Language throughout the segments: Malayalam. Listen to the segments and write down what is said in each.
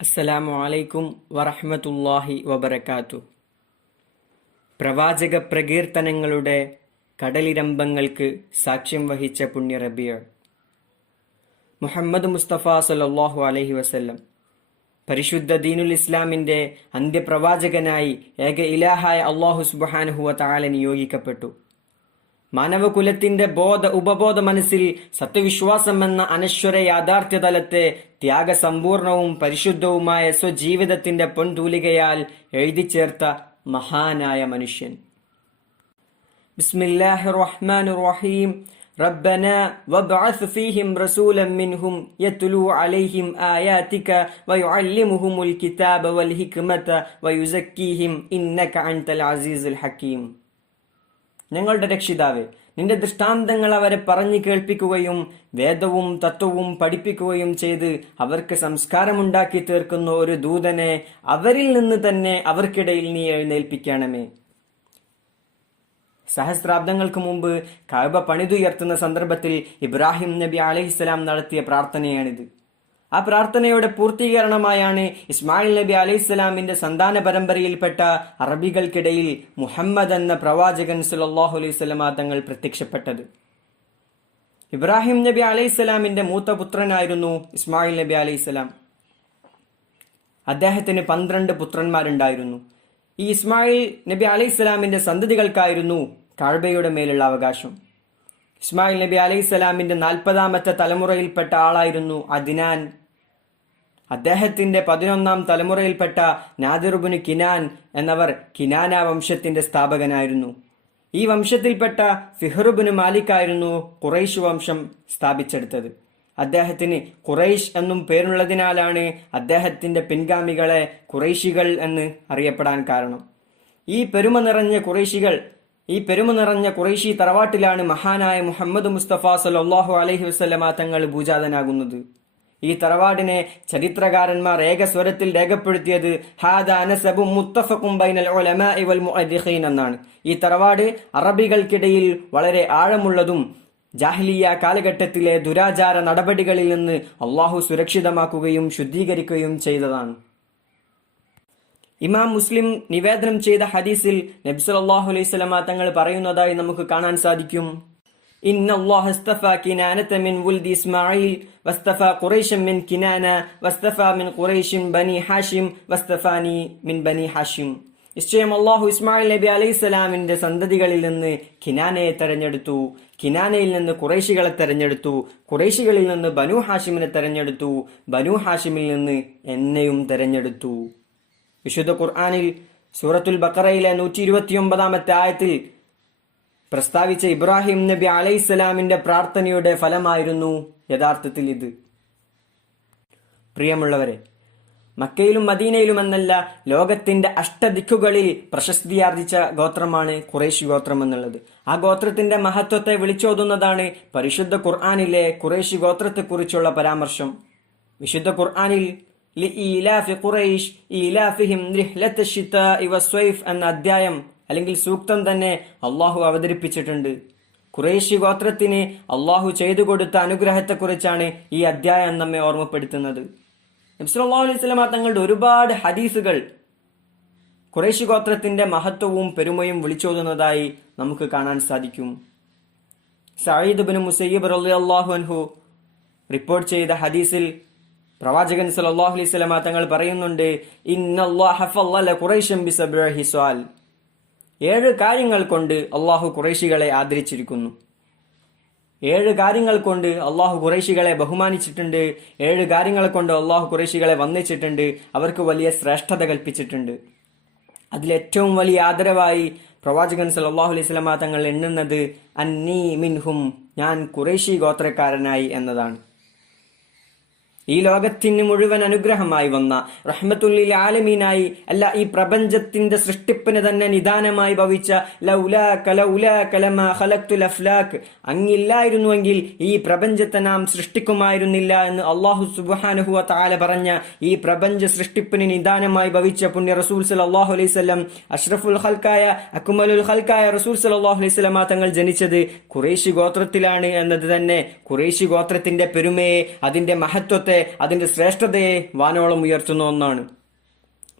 അസ്സലാമു അലൈക്കും വറഹ്മത്തുള്ളാഹി വബർക്കാത്തു പ്രവാചക പ്രകീർത്തനങ്ങളുടെ കടലിരമ്പങ്ങൾക്ക് സാക്ഷ്യം വഹിച്ച പുണ്യ റബിയ. മുഹമ്മദ് മുസ്തഫ സല്ലല്ലാഹു അലഹി വസ്ല്ലം പരിശുദ്ധ ദീനുൽ ഇസ്ലാമിന്റെ അന്ത്യപ്രവാചകനായി ഏക ഇലാഹായ അള്ളാഹു സുബ്ഹാനഹു താല നിയോഗിക്കപ്പെട്ടു. മാനവകുലത്തിന്റെ ബോധ ഉപബോധ മനസ്സിൽ സത്യവിശ്വാസം എന്ന അനശ്വര യാഥാർത്ഥ്യ തലത്തെ ത്യാഗസമ്പൂർണവും പരിശുദ്ധവുമായ സ്വജീവിതത്തിന്റെ പൊൻതൂലികയാൽ എഴുതി ചേർത്ത മഹാനായ മനുഷ്യൻ ബിസ്മില്ലാഹി റഹ്മാൻ റഹീം ربنا وابعث فيهم رسولا منهم يتلو عليهم آياتك ويعلمهم الكتاب والحكمة ويزكيهم إنك أنت العزيز الحكيم ഞങ്ങളുടെ രക്ഷിതാവെ നിന്റെ ദൃഷ്ടാന്തങ്ങൾ അവരെ പറഞ്ഞു കേൾപ്പിക്കുകയും വേദവും തത്വവും പഠിപ്പിക്കുകയും ചെയ്ത് അവർക്ക് സംസ്കാരമുണ്ടാക്കി തീർക്കുന്ന ഒരു ദൂതനെ അവരിൽ നിന്ന് തന്നെ അവർക്കിടയിൽ നീ എഴുന്നേൽപ്പിക്കണമേ. സഹസ്രാബ്ദങ്ങൾക്ക് മുമ്പ് കഅബ പണിതുയർത്തുന്ന സന്ദർഭത്തിൽ ഇബ്രാഹിം നബി അലഹിസ്സലാം നടത്തിയ പ്രാർത്ഥനയാണിത്. ആ പ്രാർത്ഥനയുടെ പൂർത്തീകരണമായാണ് ഇസ്മായിൽ നബി അലൈഹിസ്സലാമിന്റെ സന്താന പരമ്പരയിൽപ്പെട്ട അറബികൾക്കിടയിൽ മുഹമ്മദ് എന്ന പ്രവാചകൻ സുലല്ലാഹു അലൈഹി സ്വലമ തങ്ങൾ പ്രത്യക്ഷപ്പെട്ടത്. ഇബ്രാഹിം നബി അലൈഹിസ്സലാമിന്റെ മൂത്ത പുത്രനായിരുന്നു ഇസ്മായിൽ നബി അലൈഹിസ്സലാം അദ്ദേഹത്തിന് പന്ത്രണ്ട് പുത്രന്മാരുണ്ടായിരുന്നു. ഈ ഇസ്മായിൽ നബി അലൈഹിസ്സലാമിന്റെ സന്തതികൾക്കായിരുന്നു കാഴ്ബയുടെ മേലുള്ള അവകാശം. ഇസ്മായിൽ നബി അലൈഹിസ്സലാമിന്റെ നാൽപ്പതാമത്തെ തലമുറയിൽപ്പെട്ട ആളായിരുന്നു അദിനാൻ. അദ്ദേഹത്തിന്റെ പതിനൊന്നാം തലമുറയിൽപ്പെട്ട നാദിർബുന് കിനാൻ എന്നവർ കിനാന വംശത്തിന്റെ സ്ഥാപകനായിരുന്നു. ഈ വംശത്തിൽപ്പെട്ട ഫിഹറുബിന് മാലിക്കായിരുന്നു കുറൈഷ് വംശം സ്ഥാപിച്ചെടുത്തത്. അദ്ദേഹത്തിന് കുറൈഷ് എന്നും പേരുള്ളതിനാലാണ് അദ്ദേഹത്തിന്റെ പിൻഗാമികളെ കുറൈശികൾ എന്ന് അറിയപ്പെടാൻ കാരണം. ഈ പെരുമ നിറഞ്ഞ ഖുറൈശികൾ ഈ പെരുമ നിറഞ്ഞ കുറേശി തറവാട്ടിലാണ് മഹാനായ മുഹമ്മദ് മുസ്തഫ സലാഹു അലഹി വസ്ലമ തങ്ങൾ ഭൂജാതനാകുന്നത്. ഈ തറവാടിനെ ചരിത്രകാരന്മാർ ഏകസ്വരത്തിൽ രേഖപ്പെടുത്തിയത് ഹാദ അനസബും ബൈനൽ മുഅദ്ദിഖീൻ എന്നാണ്. ഈ തറവാട് അറബികൾക്കിടയിൽ വളരെ ആഴമുള്ളതും ജാഹ്ലിയ കാലഘട്ടത്തിലെ ദുരാചാര നടപടികളിൽ നിന്ന് അള്ളാഹു സുരക്ഷിതമാക്കുകയും ശുദ്ധീകരിക്കുകയും ചെയ്തതാണ്. ഇമാം മുസ്ലിം നിവേദനം ചെയ്ത ഹദീസിൽ നബ്സലാഹു അലൈഹി സ്വലമ തങ്ങൾ പറയുന്നതായി നമുക്ക് കാണാൻ സാധിക്കും إن الله استفى كنانة من ولد إسماعيل واستفى قريشا من كنانة واستفى من قريش بني حاشم واستفاني من بني حاشم നിശ്ചയം അള്ളാഹു ഇസ്മായിൽ നബി അലൈഹി സ്വലാമിന്റെ സന്തതികളിൽ നിന്ന് കിനാനയെ തെരഞ്ഞെടുത്തു കിനാനയിൽ നിന്ന് കുറേശികളെ തെരഞ്ഞെടുത്തു കുറേശികളിൽ നിന്ന് ബനു ഹാഷിമിനെ തെരഞ്ഞെടുത്തു ബനു ഹാഷിമിൽ നിന്ന് എന്നെയും തെരഞ്ഞെടുത്തു വിശുദ്ധ ഖുർആാനിൽ സൂറത്തുൽ ബക്കറയിലെ നൂറ്റി ഇരുപത്തിയൊമ്പതാമത്തെ ആയത്തിൽ പ്രസ്താവിച്ച ഇബ്രാഹിം നബി അലൈഹിസ്സലാമിന്റെ പ്രാർത്ഥനയുടെ ഫലമായിരുന്നു യഥാർത്ഥത്തിൽ ഇത്. പ്രിയമുള്ളവരെ മക്കയിലും മദീനയിലും എന്നല്ല ലോകത്തിന്റെ അഷ്ടദിക്കുകളിൽ പ്രശസ്തിയാർജിച്ച ഗോത്രമാണ് കുറേശ് ഗോത്രം എന്നുള്ളത്. ആ ഗോത്രത്തിന്റെ മഹത്വത്തെ വിളിച്ചോതുന്നതാണ് പരിശുദ്ധ ഖുർആാനിലെ കുറേശ് ഗോത്രത്തെക്കുറിച്ചുള്ള പരാമർശം. വിശുദ്ധ ഖുർആാനിൽ ഖുറൈഷ് എന്ന അധ്യായം അല്ലെങ്കിൽ സൂക്തം തന്നെ അള്ളാഹു അവതരിപ്പിച്ചിട്ടുണ്ട്. ഖുറേഷി ഗോത്രത്തിന് അള്ളാഹു ചെയ്തു കൊടുത്ത അനുഗ്രഹത്തെക്കുറിച്ചാണ് ഈ അധ്യായം നമ്മെ ഓർമ്മപ്പെടുത്തുന്നത്. നബ്സല്ലാഹു അലൈഹി തങ്ങളുടെ ഒരുപാട് ഹദീസുകൾ ഖുറേഷി ഗോത്രത്തിന്റെ മഹത്വവും പെരുമയും വിളിച്ചോതുന്നതായി നമുക്ക് കാണാൻ സാധിക്കും. സയ്യിദ് ബിൻ മുസയ്യബ് റളിയല്ലാഹു അൻഹു റിപ്പോർട്ട് ചെയ്ത ഹദീസിൽ പ്രവാചകൻ സല്ലല്ലാഹു അലൈഹി സ്വലമ തങ്ങൾ പറയുന്നുണ്ട് ഏഴ് കാര്യങ്ങൾ കൊണ്ട് അള്ളാഹു കുറേശികളെ ആദരിച്ചിരിക്കുന്നു. ഏഴ് കാര്യങ്ങൾ കൊണ്ട് അള്ളാഹു കുറേശികളെ ബഹുമാനിച്ചിട്ടുണ്ട്. ഏഴ് കാര്യങ്ങൾ കൊണ്ട് അള്ളാഹു കുറേശികളെ വന്നിച്ചിട്ടുണ്ട് അവർക്ക് വലിയ ശ്രേഷ്ഠത കൽപ്പിച്ചിട്ടുണ്ട്. അതിലേറ്റവും വലിയ ആദരവായി പ്രവാചകൻ സല്ലാഹു അലൈഹി സ്വലമ തങ്ങൾ എണ്ണുന്നത് അന്നീ മിൻഹും ഞാൻ കുറേശി ഗോത്രക്കാരനായി എന്നതാണ്. ഈ ലോകത്തിന് മുഴുവൻ അനുഗ്രഹമായി വന്ന റഹ്മത്തുല്ലിൽ ആലമീനായി അല്ല ഈ പ്രപഞ്ചത്തിന്റെ സൃഷ്ടിപ്പിന് തന്നെ നിദാനമായി ഭവിച്ച അങ്ങില്ലായിരുന്നുവെങ്കിൽ ഈ പ്രപഞ്ചത്തെ നാം സൃഷ്ടിക്കുമായിരുന്നില്ല എന്ന് അള്ളാഹു സുബാനുഹുവ താല പറഞ്ഞ ഈ പ്രപഞ്ച സൃഷ്ടിപ്പിന് നിദാനമായി ഭവിച്ച പുണ്യ റസൂൽ അലൈഹി സ്വലം അഷ്റഫുൽ ഹൽക്കായ അക്കുമലുൽ ഹൽക്കായ റസൂൽ സലാഹു അലൈഹി സ്വലമ തങ്ങൾ ജനിച്ചത് കുറേശി ഗോത്രത്തിലാണ് എന്നത് തന്നെ. കുറേശി ഗോത്രത്തിന്റെ പെരുമയെ അതിന്റെ മഹത്വത്തെ കൂടാതെ അതിന്റെ ശ്രേഷ്ഠതയെ വാനോളം ഉയർത്തുന്ന ഒന്നാണ്.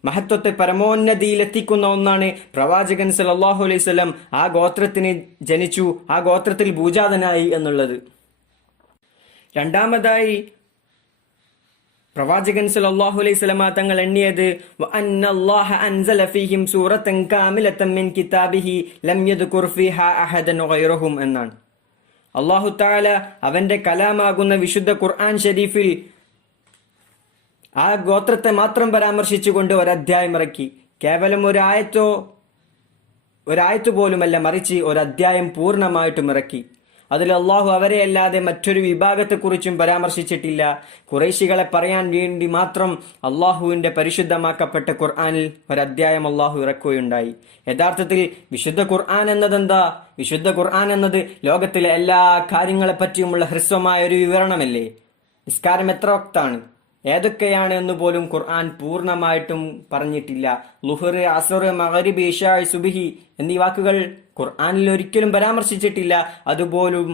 മഹത്വത്തെ പരമോന്നതിയിലെത്തിക്കുന്ന ഒന്നാണ് പ്രവാചകൻ സല്ലല്ലാഹു അലൈഹി വസല്ലം ആ ഗോത്രത്തിന് ജനിച്ചു ആ ഗോത്രത്തിൽ ഭൂജാതനായി എന്നുള്ളത്. രണ്ടാമതായി പ്രവാചകൻ സല്ലല്ലാഹു അലൈഹി വസല്ലമ തങ്ങൾ എണ്ണിയത് എന്നാണ്. അള്ളാഹു താല അവന്റെ കലാമാകുന്ന വിശുദ്ധ ഖുർആൻ ഷരീഫിൽ ആ ഗോത്രത്തെ മാത്രം പരാമർശിച്ചുകൊണ്ട് ഒരധ്യായം ഇറക്കി. കേവലം ഒരായത്തോ ഒരായത്ത് പോലുമല്ല മറിച്ച് ഒരധ്യായം പൂർണമായിട്ടും ഇറക്കി. അതിൽ അള്ളാഹു അവരെയല്ലാതെ മറ്റൊരു വിഭാഗത്തെക്കുറിച്ചും പരാമർശിച്ചിട്ടില്ല. കുറേശികളെ പറയാൻ വേണ്ടി മാത്രം അള്ളാഹുവിന്റെ പരിശുദ്ധമാക്കപ്പെട്ട ഖുർആാനിൽ ഒരധ്യായം അള്ളാഹു ഇറക്കുകയുണ്ടായി. യഥാർത്ഥത്തിൽ വിശുദ്ധ ഖുർആൻ എന്നതെന്താ? വിശുദ്ധ ഖുർആൻ എന്നത് ലോകത്തിലെ എല്ലാ കാര്യങ്ങളെപ്പറ്റിയുമുള്ള ഹ്രസ്വമായ ഒരു വിവരണമല്ലേ? നിസ്കാരം എത്ര വക്താണ്? ഏതൊക്കെയാണ് എന്ന് പോലും ഖുർആൻ പൂർണമായിട്ടും പറഞ്ഞിട്ടില്ല. ലുഹർ അസർ മഹരിബ് ഇഷാ സുബിഹി എന്നീ വാക്കുകൾ ഖുർആാനിൽ ഒരിക്കലും പരാമർശിച്ചിട്ടില്ല. അതുപോലും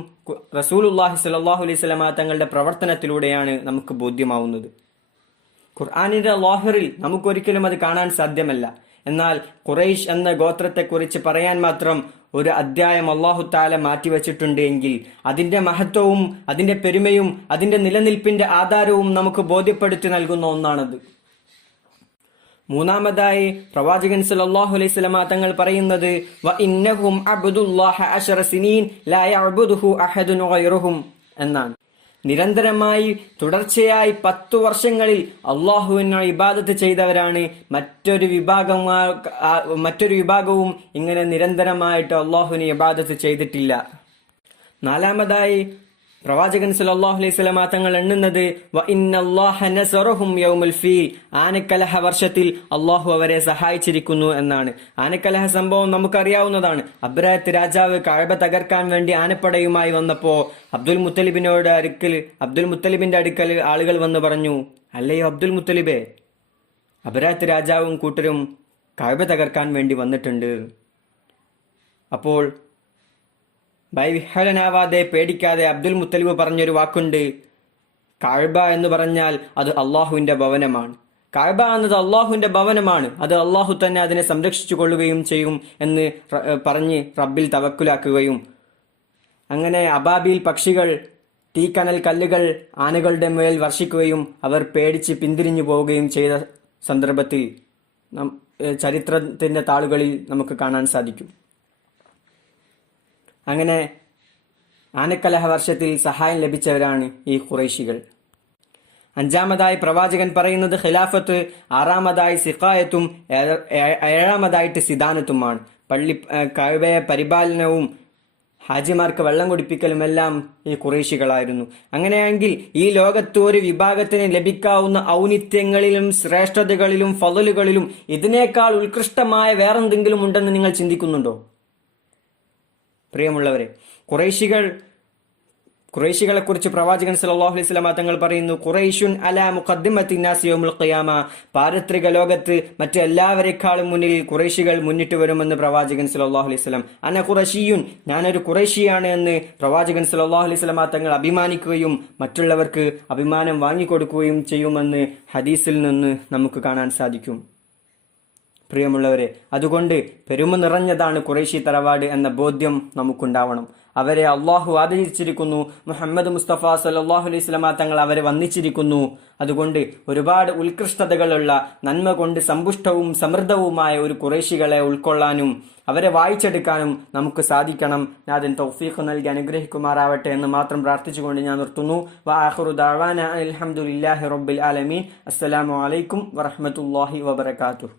റസൂലുല്ലാഹി സ്വല്ലല്ലാഹു അലൈഹി സ്വലമ തങ്ങളുടെ പ്രവർത്തനത്തിലൂടെയാണ് നമുക്ക് ബോധ്യമാവുന്നത്. ഖുർആാനിന്റെ ലോഹറിൽ നമുക്കൊരിക്കലും അത് കാണാൻ സാധ്യമല്ല. എന്നാൽ ഖുറൈഷ് എന്ന ഗോത്രത്തെക്കുറിച്ച് പറയാൻ മാത്രം ഒരു അധ്യായം അള്ളാഹു താല മാറ്റിവെച്ചിട്ടുണ്ട് എങ്കിൽ അതിന്റെ മഹത്വവും അതിന്റെ പെരുമയും അതിന്റെ നിലനിൽപ്പിന്റെ ആധാരവും നമുക്ക് ബോധ്യപ്പെടുത്തി നൽകുന്ന ഒന്നാണത്. മൂന്നാമതായി പ്രവാചകൻ സല്ലല്ലാഹു അലൈഹി സ്വലമ തങ്ങൾ പറയുന്നത് വ ഇന്നഹും അബ്ദുല്ലാഹ സിനീൻ ലാ എന്നാണ്. നിരന്തരമായി തുടർച്ചയായി പത്തു വർഷങ്ങളിൽ അള്ളാഹുവിനെ ഇബാദത്ത് ചെയ്തവരാണ്. മറ്റൊരു വിഭാഗം മറ്റൊരു വിഭാഗവും ഇങ്ങനെ നിരന്തരമായിട്ട് അള്ളാഹുവിനെ ഇബാദത്ത് ചെയ്തിട്ടില്ല. നാലാമതായി പ്രവാചകൻ സല്ലല്ലാഹു അലൈഹി വസല്ലമ തങ്ങൾ എണ്ണുന്നത് ആനക്കലഹ വർഷത്തിൽ അള്ളാഹു അവരെ സഹായിച്ചിരിക്കുന്നു എന്നാണ്. ആനക്കലഹ സംഭവം നമുക്കറിയാവുന്നതാണ്. അബ്രാത്ത് രാജാവ് കഴബ തകർക്കാൻ വേണ്ടി ആനപ്പടയുമായി വന്നപ്പോ അബ്ദുൽ മുത്തലിബിനോട് അടുക്കൽ അബ്ദുൽ മുത്തലിബിന്റെ അടുക്കൽ ആളുകൾ വന്ന് പറഞ്ഞു അല്ലയോ അബ്ദുൽ മുത്തലിബെ അബ്രാഹത്ത് രാജാവും കൂട്ടരും കഴബ തകർക്കാൻ വേണ്ടി വന്നിട്ടുണ്ട്. അപ്പോൾ ഭയവിഹ്വലനാവാതെ പേടിക്കാതെ അബ്ദുൽ മുത്തലിബ് പറഞ്ഞൊരു വാക്കുണ്ട്. കാഴ്ബ എന്ന് പറഞ്ഞാൽ അത് അള്ളാഹുവിന്റെ ഭവനമാണ്. കാഴ്ബ എന്നത് അള്ളാഹുവിന്റെ ഭവനമാണ്. അത് അള്ളാഹു തന്നെ അതിനെ സംരക്ഷിച്ചു കൊള്ളുകയും ചെയ്യും എന്ന് പറഞ്ഞ് റബ്ബിൽ തവക്കുലാക്കുകയും. അങ്ങനെ അബാബിയിൽ പക്ഷികൾ തീക്കനൽ കല്ലുകൾ ആനകളുടെ മേൽ വർഷിക്കുകയും അവർ പേടിച്ച് പിന്തിരിഞ്ഞു പോവുകയും ചെയ്ത സന്ദർഭത്തിൽ ചരിത്രത്തിന്റെ താളുകളിൽ നമുക്ക് കാണാൻ സാധിക്കും. അങ്ങനെ ആനക്കലഹ വർഷത്തിൽ സഹായം ലഭിച്ചവരാണ് ഈ ഖുറൈശികൾ. അഞ്ചാമതായി പ്രവാചകൻ പറയുന്നത് ഖിലാഫത്ത് ആറാമതായി സിഖായത്തും ഏഴാമതായിട്ട് സിദാനത്തുമാണ്. പള്ളി ഏഹ് പരിപാലനവും ഹാജിമാർക്ക് വെള്ളം കുടിപ്പിക്കലുമെല്ലാം ഈ കുറേശികളായിരുന്നു അങ്ങനെയെങ്കിൽ ഈ ലോകത്ത് ഒരു വിഭാഗത്തിന് ലഭിക്കാവുന്ന ഔന്നിത്യങ്ങളിലും ശ്രേഷ്ഠതകളിലും ഫലലുകളിലും ഇതിനേക്കാൾ ഉത്കൃഷ്ടമായ വേറെന്തെങ്കിലും ഉണ്ടെന്ന് നിങ്ങൾ ചിന്തിക്കുന്നുണ്ടോ? പ്രിയമുള്ളവരെ കുറേശികൾ കുറേശികളെ കുറിച്ച് പ്രവാചകൻ സല്ലല്ലാഹു അലൈഹി സ്വലാമ തങ്ങൾ പറയുന്നു കുറേശുൻ അലാ മുഖദ്ദിമത്തി നാസി ഖിയാമ. പാരത്രിക ലോകത്ത് മറ്റു എല്ലാവരെക്കാളും മുന്നിൽ കുറേശികൾ മുന്നിട്ട് വരുമെന്ന് പ്രവാചകൻ സല്ലല്ലാഹു അലൈഹി സ്വലം അന ഖുറശിയുൻ ഞാനൊരു കുറേശിയാണ് എന്ന് പ്രവാചകൻ സല്ലല്ലാഹു അലൈഹി സ്വലാമ തങ്ങൾ അഭിമാനിക്കുകയും മറ്റുള്ളവർക്ക് അഭിമാനം വാങ്ങിക്കൊടുക്കുകയും ചെയ്യുമെന്ന് ഹദീസിൽ നിന്ന് നമുക്ക് കാണാൻ സാധിക്കും. പ്രിയമുള്ളവരെ അതുകൊണ്ട് പെരുമ നിറഞ്ഞതാണ് കുറേശി തറവാട് എന്ന ബോധ്യം നമുക്കുണ്ടാവണം. അവരെ അള്ളാഹു ആദരിച്ചിരിക്കുന്നു മുഹമ്മദ് മുസ്തഫ സല്ലാഹു അലൈഹി സ്വലമ തങ്ങൾ അവരെ വന്നിച്ചിരിക്കുന്നു അതുകൊണ്ട് ഒരുപാട് ഉത്കൃഷ്ടതകളുള്ള നന്മ കൊണ്ട് സമ്പുഷ്ടവും സമൃദ്ധവുമായ ഒരു കുറേശികളെ ഉൾക്കൊള്ളാനും അവരെ വായിച്ചെടുക്കാനും നമുക്ക് സാധിക്കണം. അതിന് തൗഫീഖ് നൽകി അനുഗ്രഹിക്കുമാറാവട്ടെ എന്ന് മാത്രം പ്രാർത്ഥിച്ചുകൊണ്ട് ഞാൻ നിർത്തുന്നു. അലഹമുല്ലാഹി റബ്ബിൽ ആലമീൻ. അസ്സലാമു അലൈക്കും വറഹമത്തല്ലാഹി വബർക്കാത്തു